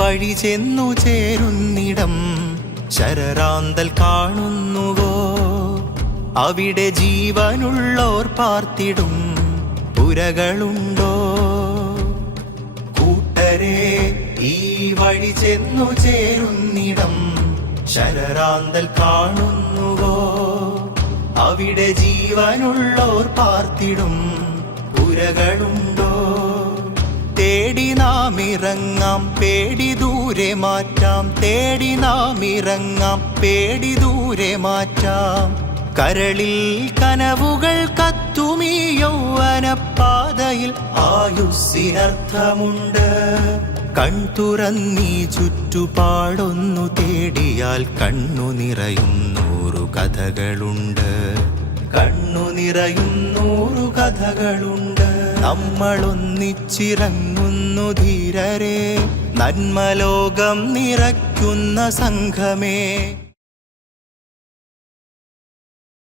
വഴി ചെന്നു ചേരുന്നിടം ശരറാന്തൽ കാണുന്നുവോ അവിടെ ജീവനുള്ളോർ പാർത്തിടും പുരകളുണ്ടോ കൂട്ടരെ ഈ വഴി ചെന്നു ചേരുന്നിടം ശരറാന്തൽ കാണുന്നുവോ അവിടെ ജീവനുള്ളോർ പാർത്തിടും പുരകളുണ്ടോ തേടി നാം ഇറങ്ങാം പേടി ദൂരെ മാറ്റാം തേടി നാം ഇറങ്ങാം പേടി ദൂരെ മാറ്റാം കരളിൽ കനവുകൾ കത്തുമീ യൗവനപ്പാതയിൽ ആയുസ്സിനർത്ഥമുണ്ട് കൺതുറന്നീ ചുറ്റുപാടൊന്നു തേടിയാൽ കണ്ണു നിറയും നൂറു കഥകളുണ്ട് കണ്ണു നിറയും നൂറു കഥകളുണ്ട് നമ്മളൊന്നിച്ചിറങ്ങുന്നു ധീരരെ നന്മലോകം നിറയ്ക്കുന്ന സംഘമേ